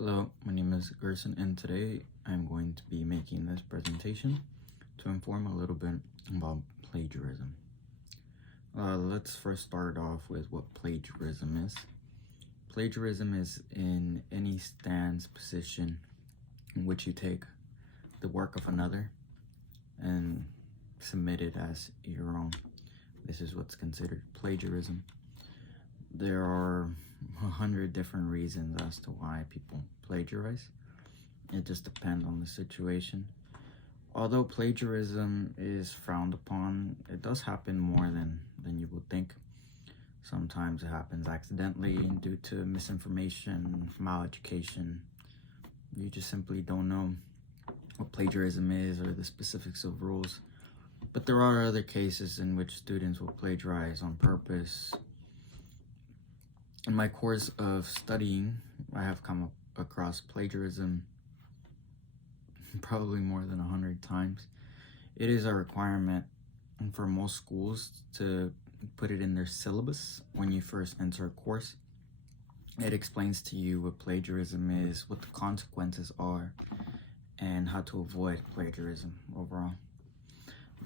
Hello, my name is Gerson, and today I'm going to be making this presentation to inform a little bit about plagiarism. Let's first start off with what plagiarism is. Plagiarism is in any stance, position in which you take the work of another and submit it as your own. This is what's considered plagiarism. There are 100 different reasons as to why people plagiarize. It just depends on the situation. Although plagiarism is frowned upon, it does happen more than you would think. Sometimes it happens accidentally due to misinformation, maleducation. You just simply don't know what plagiarism is or the specifics of rules. But there are other cases in which students will plagiarize on purpose. In my course of studying, I have come across plagiarism probably more than 100 times. It is a requirement for most schools to put it in their syllabus when you first enter a course. It explains to you what plagiarism is, what the consequences are, and how to avoid plagiarism overall.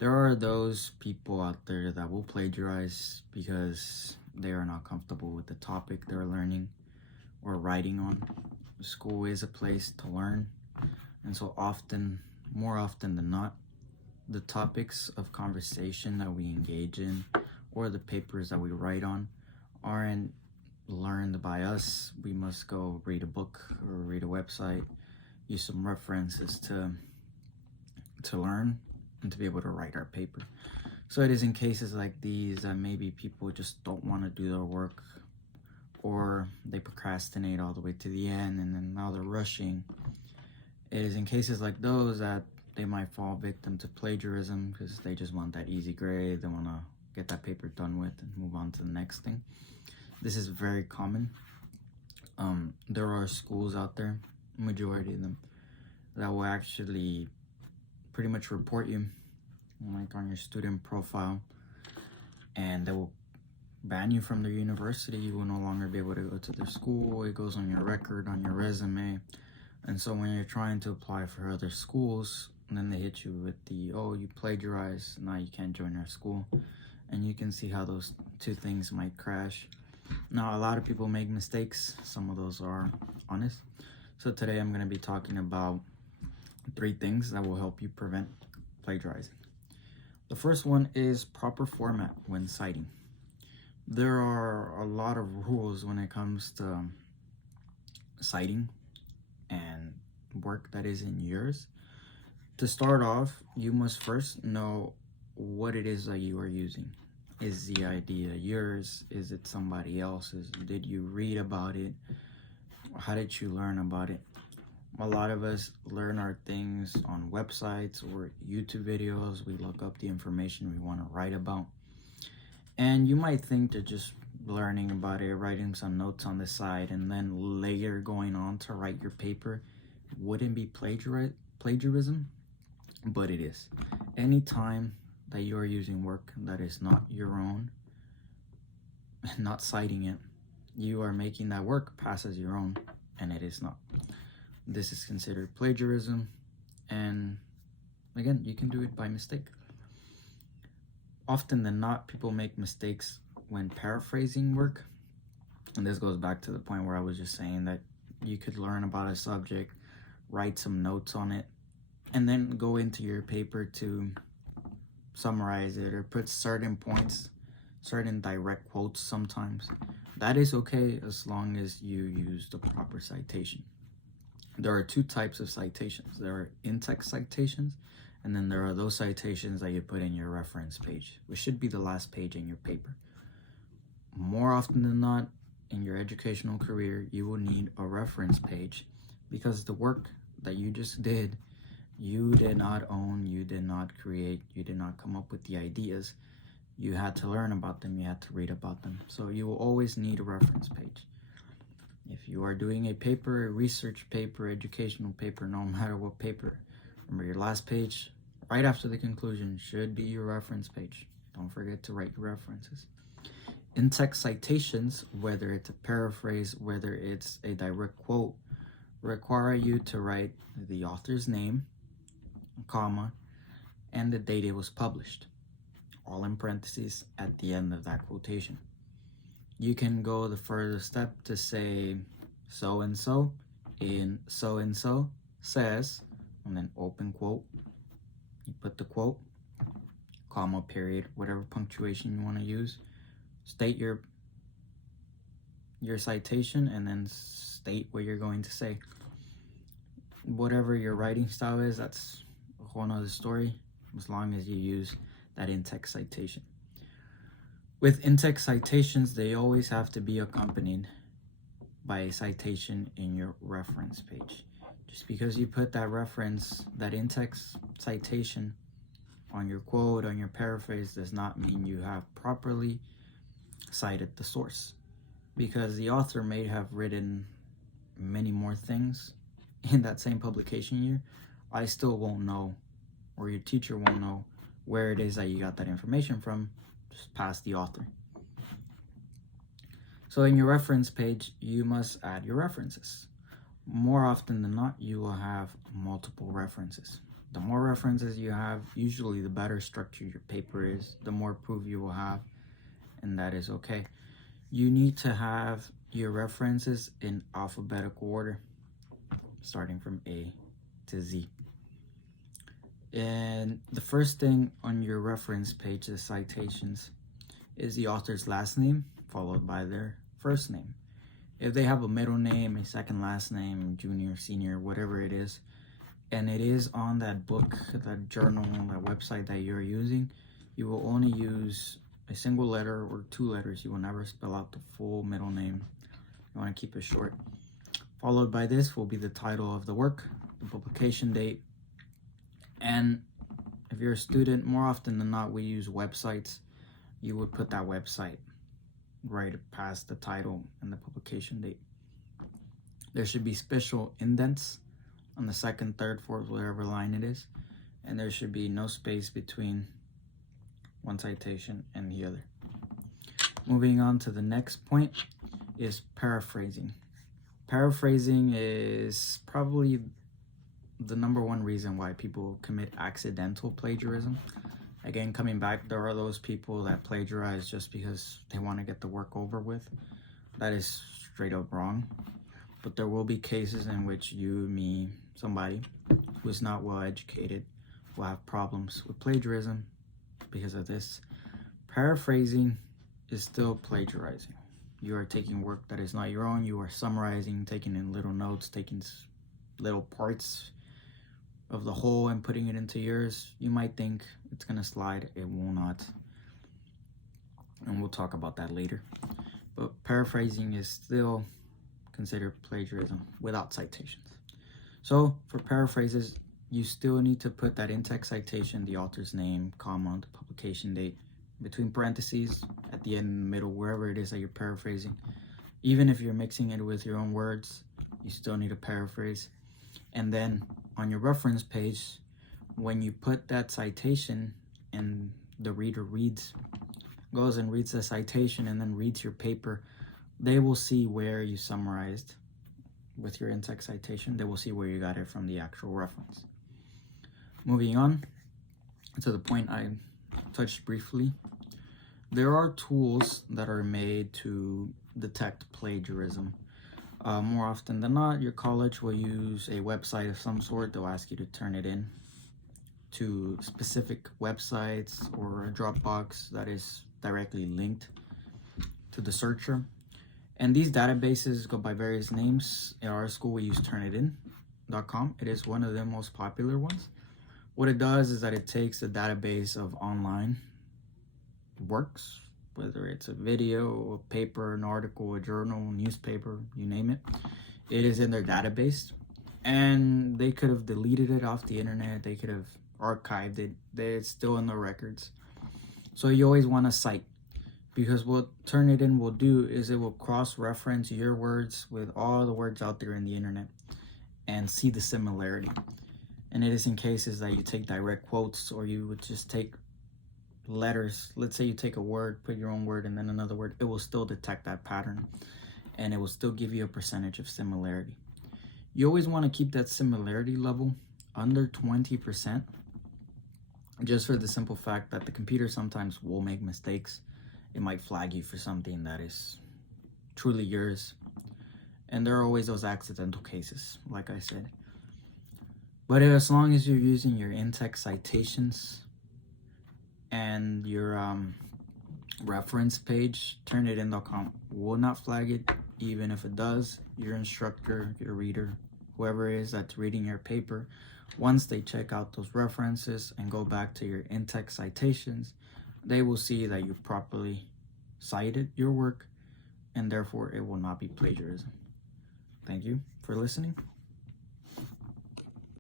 There are those people out there that will plagiarize because they are not comfortable with the topic they're learning or writing on. School is a place to learn, and so more often than not, the topics of conversation that we engage in or the papers that we write on aren't learned by us. We must go read a book or read a website, use some references to learn and to be able to write our paper. So it is in cases like these that maybe people just don't want to do their work, or they procrastinate all the way to the end and then now they're rushing. It is in cases like those that they might fall victim to plagiarism because they just want that easy grade. They want to get that paper done with and move on to the next thing. This is very common. There are schools out there, majority of them, that will actually pretty much report you like on your student profile, and they will ban you from their university. You will no longer be able to go to their school. It goes on your record, on your resume. And so when you're trying to apply for other schools, then they hit you with the, oh, you plagiarized, now you can't join our school. And you can see how those two things might crash. Now, a lot of people make mistakes. Some of those are honest. So today I'm going to be talking about 3 things that will help you prevent plagiarizing. The first one is proper format when citing. There are a lot of rules when it comes to citing and work that isn't yours. To start off, you must first know what it is that you are using. Is the idea yours? Is it somebody else's? Did you read about it? How did you learn about it? A lot of us learn our things on websites or YouTube videos. We look up the information we want to write about. And you might think that just learning about it, writing some notes on the side, and then later going on to write your paper wouldn't be plagiarism, but it is. Anytime that you are using work that is not your own and not citing it, you are making that work pass as your own, and it is not. This is considered plagiarism, and again, you can do it by mistake. Often than not, people make mistakes when paraphrasing work, and this goes back to the point where I was just saying that you could learn about a subject, write some notes on it, and then go into your paper to summarize it or put certain points, certain direct quotes sometimes. That is okay as long as you use the proper citation. There are 2 types of citations. There are in-text citations, and then there are those citations that you put in your reference page, which should be the last page in your paper. More often than not, in your educational career, you will need a reference page because the work that you just did, you did not own, you did not create, you did not come up with the ideas. You had to learn about them, you had to read about them. So you will always need a reference page. If you are doing a paper, a research paper, educational paper, no matter what paper, remember your last page, right after the conclusion, should be your reference page. Don't forget to write your references. In-text citations, whether it's a paraphrase, whether it's a direct quote, require you to write the author's name, comma, and the date it was published, all in parentheses at the end of that quotation. You can go the further step to say so-and-so in so-and-so says, and then open quote. You put the quote, comma, period, whatever punctuation you want to use. State your citation and then state what you're going to say. Whatever your writing style is, that's a whole nother story, as long as you use that in-text citation. With in-text citations, they always have to be accompanied by a citation in your reference page. Just because you put that reference, that in-text citation on your quote, on your paraphrase, does not mean you have properly cited the source, because the author may have written many more things in that same publication year. I still won't know, or your teacher won't know, where it is that you got that information from, just past the author. So in your reference page, you must add your references. More often than not, you will have multiple references. The more references you have, usually the better structured your paper is, the more proof you will have, and that is okay. You need to have your references in alphabetical order, starting from A to Z. And the first thing on your reference page, the citations, is the author's last name, followed by their first name. If they have a middle name, a second last name, junior, senior, whatever it is, and it is on that book, that journal, that website that you're using, you will only use a single letter or two letters. You will never spell out the full middle name. You want to keep it short. Followed by this will be the title of the work, the publication date, and if you're a student, more often than not, we use websites. You would put that website right past the title and the publication date. There should be special indents on the second, third, fourth, whatever line it is, and there should be no space between one citation and the other. Moving on to the next point is paraphrasing. Paraphrasing is probably the number one reason why people commit accidental plagiarism. Again, coming back, there are those people that plagiarize just because they want to get the work over with. That is straight up wrong. But there will be cases in which you, me, somebody who is not well educated will have problems with plagiarism because of this. Paraphrasing is still plagiarizing. You are taking work that is not your own. You are summarizing, taking in little notes, taking little parts of the whole and putting it into yours. You might think it's gonna slide, it will not, and we'll talk about that later. But paraphrasing is still considered plagiarism without citations. So for paraphrases, you still need to put that in-text citation, the author's name, comma, the publication date, between parentheses, at the end, middle, wherever it is that you're paraphrasing. Even if you're mixing it with your own words, you still need to paraphrase. And then on your reference page, when you put that citation and the reader goes and reads the citation and then reads your paper, they will see where you summarized with your in-text citation. They will see where you got it from the actual reference. Moving on to the point I touched briefly, there are tools that are made to detect plagiarism. More often than not, your college will use a website of some sort. They'll ask you to turn it in to specific websites or a Dropbox that is directly linked to the searcher. And these databases go by various names. In our school, we use Turnitin.com. It is one of the most popular ones. What it does is that it takes a database of online works, whether it's a video, a paper, an article, a journal, newspaper, you name it. It is in their database, and they could have deleted it off the internet. They could have archived it. It's still in the records. So you always want to cite, because what Turnitin will do is it will cross-reference your words with all the words out there in the internet and see the similarity. And it is in cases that you take direct quotes, or you would just take letters. Let's say you take a word, put your own word, and then another word. It will still detect that pattern, and it will still give you a percentage of similarity. You always want to keep that similarity level under 20%, just for the simple fact that the computer sometimes will make mistakes. It might flag you for something that is truly yours. And there are always those accidental cases, like I said. But as long as you're using your in-text citations and your reference page, Turnitin.com will not flag it. Even if it does, your instructor, your reader, whoever it is that's reading your paper, once they check out those references and go back to your in-text citations, they will see that you properly cited your work, and therefore it will not be plagiarism. Thank you for listening.